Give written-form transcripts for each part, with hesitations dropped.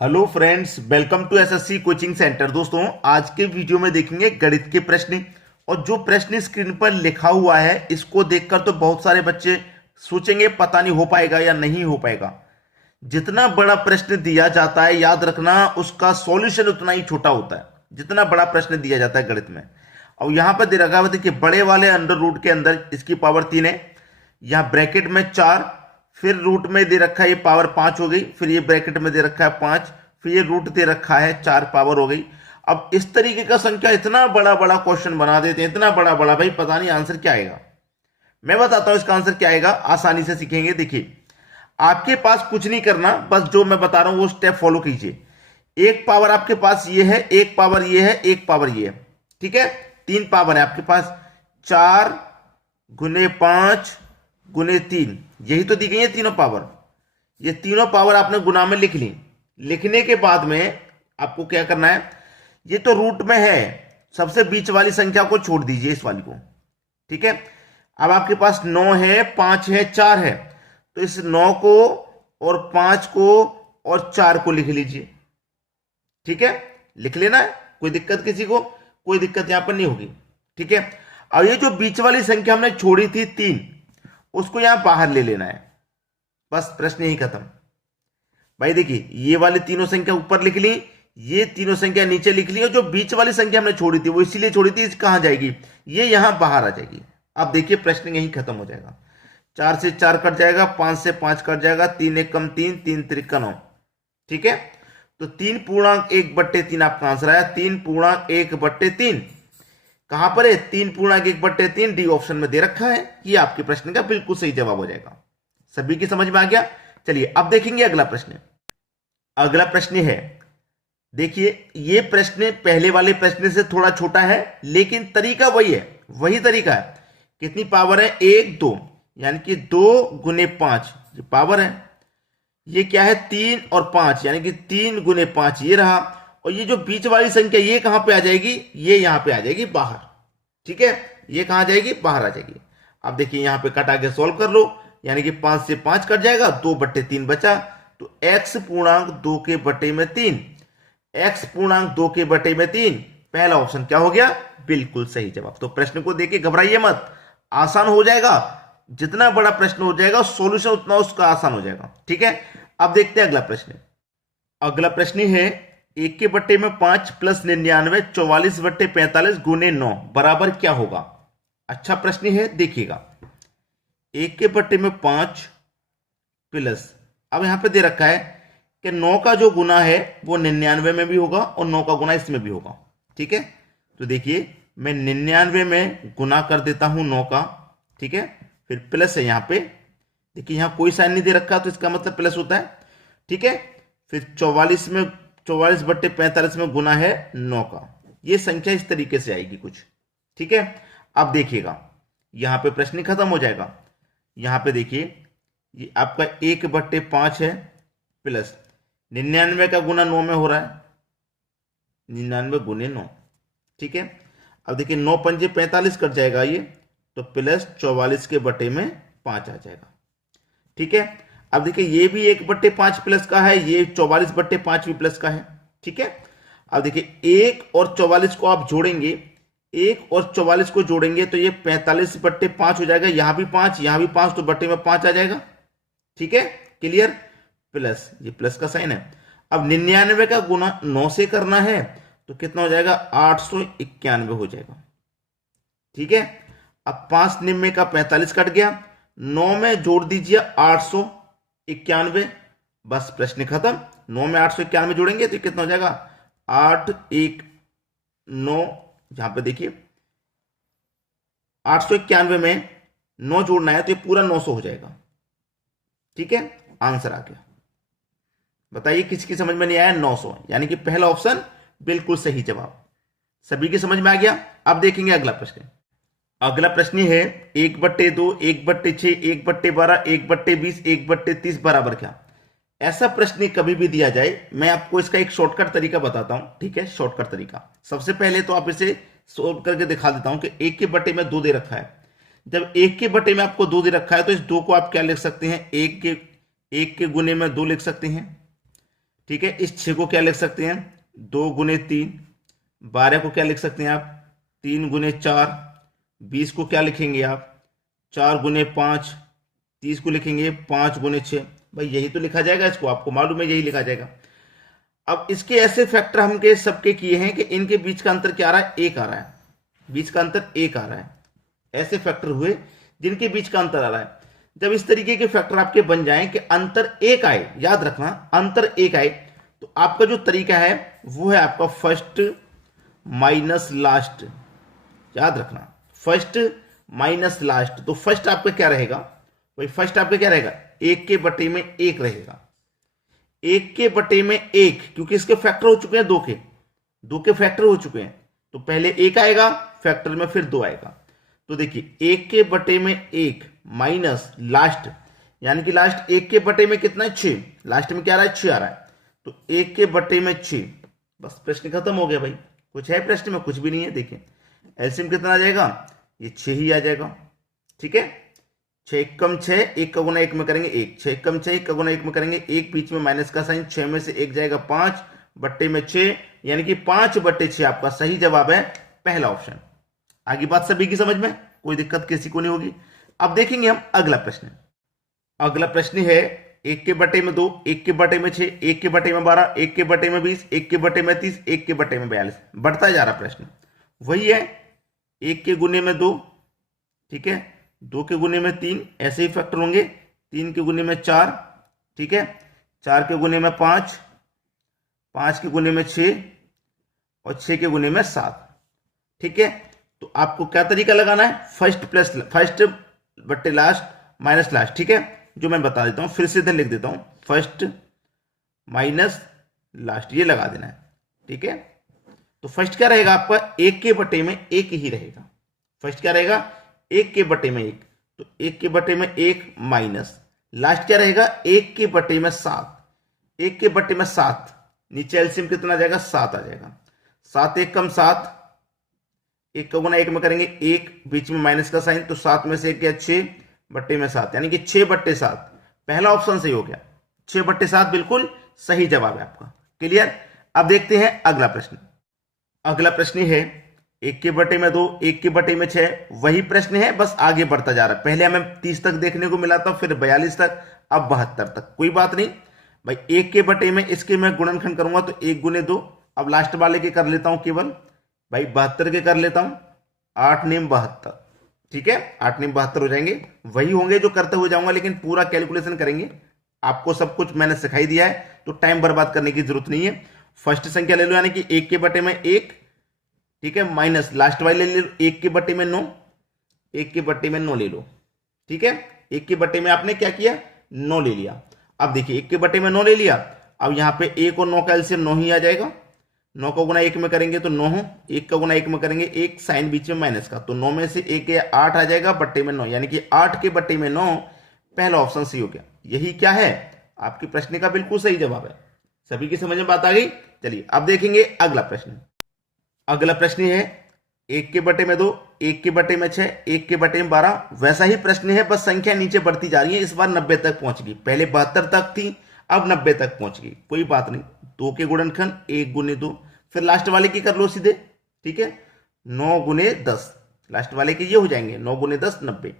Hello friends, welcome to SSC coaching centre. दोस्तों, आज के वीडियो में देखेंगे गणित के प्रश्न। और जो प्रश्न स्क्रीन पर लिखा हुआ है इसको देखकर तो बहुत सारे बच्चे सोचेंगे पता नहीं हो पाएगा या नहीं हो पाएगा। जितना बड़ा प्रश्न दिया जाता है, याद रखना, उसका सॉल्यूशन उतना ही छोटा होता है जितना बड़ा प्रश्न दिया जाता है गणित में। और यहां पर दे रखा है कि बड़े वाले अंडर रूट के अंदर इसकी पावर 3 है, यहां ब्रैकेट में 4, फिर रूट में दे रखा है ये पावर 5 हो गई, फिर ये ब्रैकेट में दे रखा है 5, फिर ये रूट दे रखा है 4 पावर हो गई। अब इस तरीके का संख्या इतना बड़ा बड़ा क्वेश्चन बना देते हैं, इतना बड़ा बड़ा, भाई पता नहीं आंसर क्या आएगा। मैं बताता हूं इसका आंसर क्या आएगा, आसानी से सीखेंगे। देखिए, आपके पास कुछ नहीं करना, बस जो मैं बता रहा हूं वो स्टेप फॉलो कीजिए। एक पावर आपके पास ये है, एक पावर ये है, एक पावर ये है, ठीक है। 3 पावर है आपके पास, 4 गुने 5 गुने 3, यही तो दी गई है तीनों पावर। ये तीनों पावर आपने गुना में लिख ली। लिखने के बाद में आपको क्या करना है, ये तो रूट में है, सबसे बीच वाली संख्या को छोड़ दीजिए, इस वाली को, ठीक है। अब आपके पास 9 है, 5 है, 4 है, तो इस 9 को और 5 को और 4 को लिख लीजिए, ठीक है। लिख लेना है, कोई दिक्कत किसी को, कोई दिक्कत यहां पर नहीं होगी, ठीक है। अब ये जो बीच वाली संख्या हमने छोड़ी थी 3, उसको यहां बाहर ले लेना है, बस प्रश्न यही खत्म। भाई देखिए, ये वाली तीनों संख्या ऊपर लिख ली, ये तीनों संख्या नीचे लिख ली, और जो बीच वाली संख्या हमने छोड़ी थी वो इसीलिए छोड़ी थी, कहां जाएगी, ये यहां बाहर आ जाएगी। अब देखिए प्रश्न यही खत्म हो जाएगा। 4 से 4 कट जाएगा, 5 से 5 कट जाएगा, 3 एक कम 3, 3 त्रिका 9, ठीक है। तो 3.1/3 आपका आंसर आया, 3.1/3। कहां पर है, 3.1/3, डी ऑप्शन में दे रखा है। ये आपके प्रश्न का बिल्कुल सही जवाब हो जाएगा। सभी की समझ में आ गया। चलिए अब देखेंगे अगला प्रश्न। अगला प्रश्न है, देखिए, ये प्रश्न पहले वाले प्रश्न से थोड़ा छोटा है, लेकिन तरीका वही है, वही तरीका है। कितनी पावर है, 1 2, यानी कि 2 गुने 5 ये पावर है। ये क्या है, 3 और 5, यानी कि 3 गुने 5 ये रहा। और ये जो बीच वाली संख्या ये कहां पे आ जाएगी, ये यहां पे आ जाएगी बाहर, ठीक है। ये कहां आ जाएगी, बाहर आ जाएगी। अब देखिए यहां पे कटा के सॉल्व कर लो, यानी कि 5 से 5 कट जाएगा, 2/3 बचा। तो x पूर्णांक 2 के बटे में 3, x पूर्णांक 2 के बटे में 3, पहला ऑप्शन क्या हो गया, बिल्कुल सही जवाब। तो प्रश्न को देखिए, घबराइए मत, आसान हो जाएगा। जितना बड़ा प्रश्न हो जाएगा सॉल्यूशन उतना उसका आसान हो जाएगा, ठीक है। अब देखते हैं अगला प्रश्न। अगला प्रश्न है, 1 के बट्टे में 5 प्लस 99 44/45 गुने 9 बराबर क्या होगा। अच्छा प्रश्न है, देखिएगा। 1 के बट्टे में 5 प्लस, अब यहां पे दे रखा है कि 9 का जो गुना है वो 99 में भी होगा और 9 का गुना इसमें भी होगा, ठीक है। तो देखिए, मैं 99 में गुना कर देता हूं 9 का, ठीक है। फिर प्लस है यहां पे, देखिए यहां कोई साइन नहीं दे रखा तो इसका मतलब प्लस होता है, ठीक है। फिर 44/45 में गुना है 9 का, ये संख्या इस तरीके से आएगी कुछ, ठीक है। अब देखिएगा, यहां पे प्रश्न खत्म हो जाएगा। यहां पे देखिए, ये आपका 1/5 है, प्लस 99 का गुना 9 में हो रहा है, 99 गुने 9, ठीक है। अब देखिए 9 पंजे 45 कट जाएगा ये, तो प्लस 44 के बटे में 5 आ जाएगा, ठीक है। अब देखिए ये भी 1/5 प्लस का है, ये 44/5 भी प्लस का है, ठीक है। अब देखिए 1 और 44 को आप जोड़ेंगे, 1 और 44 को जोड़ेंगे तो ये 45/5 हो जाएगा, यहां भी 5 यहां भी 5, तो बटे में 5 आ जाएगा, ठीक है। क्लियर, प्लस, ये प्लस का साइन है। अब 99 का गुना 9 से करना है तो कितना हो जाएगा, 891 हो जाएगा, ठीक है। अब 5 निन्यानवे का 45 कट गया, 9 में जोड़ दीजिए 891, बस प्रश्न खत्म। 9 में 891 जोड़ेंगे तो कितना हो जाएगा, 819, यहां पे देखिए 891 में 9 जोड़ना है तो ये पूरा 900 हो जाएगा, ठीक है। आंसर आ गया। बताइए किसकी समझ में नहीं आया, 900, यानी कि पहला ऑप्शन बिल्कुल सही जवाब। सभी की समझ में आ गया। अब देखेंगे अगला प्रश्न। अगला प्रश्न है, 1/2, 1/6, 1/12, 1/20, 1/30 बराबर क्या। ऐसा प्रश्न कभी भी दिया जाए, मैं आपको इसका एक शॉर्टकट तरीका बताता हूं, ठीक है। शॉर्टकट तरीका, सबसे पहले तो आप इसे सोल्व करके दिखा देता हूं कि 1 के बटे में 2 दे रखा है। जब 1 के बटे में आपको 2 दे रखा है तो इस 2 को आप क्या लिख सकते हैं, 1 के गुने में 2 लिख सकते हैं, ठीक है, इस 6 को क्या लिख सकते हैं, 2 गुने 3। 12 को क्या लिख सकते हैं आप, 3 गुने 4। 20 को क्या लिखेंगे आप, 4 गुने 5। 30 को लिखेंगे 5 गुने 6। भाई यही तो लिखा जाएगा, इसको आपको मालूम है यही लिखा जाएगा। अब इसके ऐसे फैक्टर हमके सबके किए हैं कि इनके बीच का अंतर क्या आ रहा है, 1 आ रहा है, बीच का अंतर 1 आ रहा है। ऐसे फैक्टर हुए जिनके बीच का अंतर आ रहा है। जब इस तरीके के फैक्टर आपके बन जाएं कि अंतर 1 आए, याद रखना अंतर 1 आए, तो आपका जो तरीका है वो है आपका फर्स्ट माइनस लास्ट। याद रखना फर्स्ट माइनस लास्ट। तो फर्स्ट आपका क्या रहेगा भाई, फर्स्ट आपका क्या रहेगा, 1 के बटे में 1 रहेगा। 1 के बटे में 1, क्योंकि इसके फैक्टर हो चुके हैं 2 के फैक्टर हो चुके हैं, तो पहले 1 आएगा फैक्टर में, फिर 2 आएगा। तो देखिए 1 के बटे में 1 माइनस लास्ट, यानी कि लास्ट 1 के बटे में कितना है, 6। लास्ट में क्या आ रहा है, 6 आ रहा है। तो 1 के बटे में 6, बस प्रश्न खत्म हो गया भाई। कुछ है प्रश्न में, कुछ भी नहीं है। देखिए एलसीएम कितना आ जाएगा, ये 6 ही आ जाएगा। ठीक है, 6 कम 6, 1 का गुना 1 में करेंगे 1, 6 कम 6, 1 का गुना 1 में करेंगे 1, बीच में माइनस का साइन, 6 में से 1 जाएगा 5 बट्टे में 6, यानी कि 5 बट्टे 6 आपका सही जवाब है, पहला ऑप्शन। आगे बात सभी की समझ में, कोई दिक्कत किसी को नहीं होगी। अब देखेंगे हम अगला प्रश्न। अगला प्रश्न है 1 के बटे में 2, 1 के बटे में 6, 1 के बटे में 12, 1 के बटे में 20, 1 के बटे में 30, 1 के बटे में 42। बढ़ता जा रहा प्रश्न वही है, 1 के गुने में 2, ठीक है, 2 के गुने में 3, ऐसे ही फैक्टर होंगे। 3 के गुने में 4, ठीक है, 4 के गुने में 5, 5 के गुने में 6 और 6 के गुने में 7। ठीक है, तो आपको क्या तरीका लगाना है, फर्स्ट बट्टे लास्ट माइनस लास्ट। ठीक है, जो मैं बता देता हूं, फिर से इधर लिख देता हूं, फर्स्ट माइनस लास्ट, ये लगा देना है। ठीक है, तो फर्स्ट क्या रहेगा आपका, 1 के बटे में 1 ही रहेगा। फर्स्ट क्या रहेगा, 1 के बटे में 1, तो 1 के बटे में 1 माइनस लास्ट क्या रहेगा, 1 के बटे में 7। 1 के बटे में 7, नीचे एलसीएम कितना आ जाएगा, 7 आ जाएगा। 7 1 कम 7, 1 का गुना 1 में करेंगे 1, बीच में माइनस का साइन, तो 7 में से 1 गया 6 बट्टे में 7, यानी कि 6 बट्टे 7। पहला ऑप्शन सही हो गया, 6 बट्टे 7 बिल्कुल सही जवाब है आपका। क्लियर। अब देखते हैं अगला प्रश्न। अगला प्रश्न है 1 के बटे में 2, 1 के बटे में 6, वही प्रश्न है, बस आगे बढ़ता जा रहा है। पहले हमें 30 तक देखने को मिला था, फिर 42 तक, अब 72 तक। कोई बात नहीं भाई, 1 के बटे में इसके मैं गुणनखंड करूंगा तो 1 गुने 2। अब लास्ट वाले के कर लेता हूं केवल भाई, 72 के कर लेता हूं, 8 नेम 72। ठीक है, 8 नेम 72 हो जाएंगे, वही होंगे जो करते हुए जाऊंगा, लेकिन पूरा कैलकुलेशन करेंगे। आपको सब कुछ मैंने सिखाई दिया है, तो टाइम बर्बाद करने की जरूरत नहीं है। फर्स्ट संख्या ले लो, यानी कि 1 के बटे में 1, ठीक है, माइनस लास्ट वाले ले लो 1 के बटे में 9, 1 के बटे में 9 ले लो। ठीक है, 1 के बटे में आपने क्या किया, 9 ले लिया। अब देखिए 1 के बटे में 9 ले लिया, अब यहां पे 1 और 9 का एलसीएम 9 ही आ जाएगा। 9 का गुना 1 में करेंगे तो 9 हो, 1 का गुना 1 में करेंगे 1, साइन बीच में माइनस का, तो 9 में से 1 या 8 आ जाएगा बट्टे में 9, यानी कि 8 के बट्टे में 9, पहला ऑप्शन सही हो गया। यही क्या है, आपके प्रश्न का बिल्कुल सही जवाब है। सभी की समझ में बात आ गई। चलिए अब देखेंगे अगला प्रश्न। अगला प्रश्न है 1 के बटे में 2, 1 के बटे में 6, 1 के बटे में 12। वैसा ही प्रश्न है, बस संख्या नीचे बढ़ती जा रही है। इस बार 90 तक पहुंच गई, पहले 72 तक थी, अब 90 तक पहुंच गई। कोई बात नहीं, 2 के गुणनखंड 1 गुने 2, फिर लास्ट वाले की कर लो सीधे। ठीक है, 9 गुने 10, लास्ट वाले के ये हो जाएंगे 9 गुने 10 90।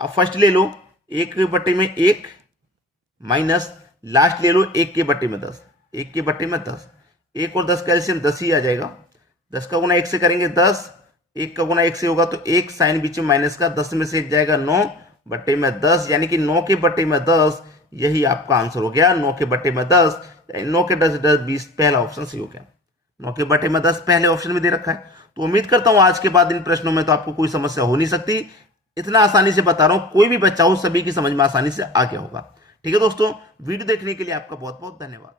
अब फर्स्ट ले लो 1 के बटे में 1 माइनस लास्ट ले लो 1 के बटे में 10, 1 के बटे में 10, 1 और 10 का एलसीएम 10 ही आ जाएगा। 10 का गुना 1 से करेंगे 10, 1 का गुना 1 से होगा तो 1, साइन बीच में माइनस का, 10 में से 1 जाएगा 9 बटे में 10, यानी कि 9 के बटे में 10, यही आपका आंसर हो गया। 9 के बटे में 10, 9 के 10 10 20, पहला ऑप्शन सही हो गया। 9 के बटे में 10 पहले ऑप्शन में दे रखा है। तो उम्मीद करता हूं आज के बाद इन प्रश्नों में तो आपको कोई समस्या हो नहीं सकती। इतना आसानी से बता रहा हूं, कोई भी बच्चा हो सभी की समझ में आसानी से आ गया होगा। ठीक है दोस्तों, वीडियो देखने के लिए आपका बहुत बहुत धन्यवाद।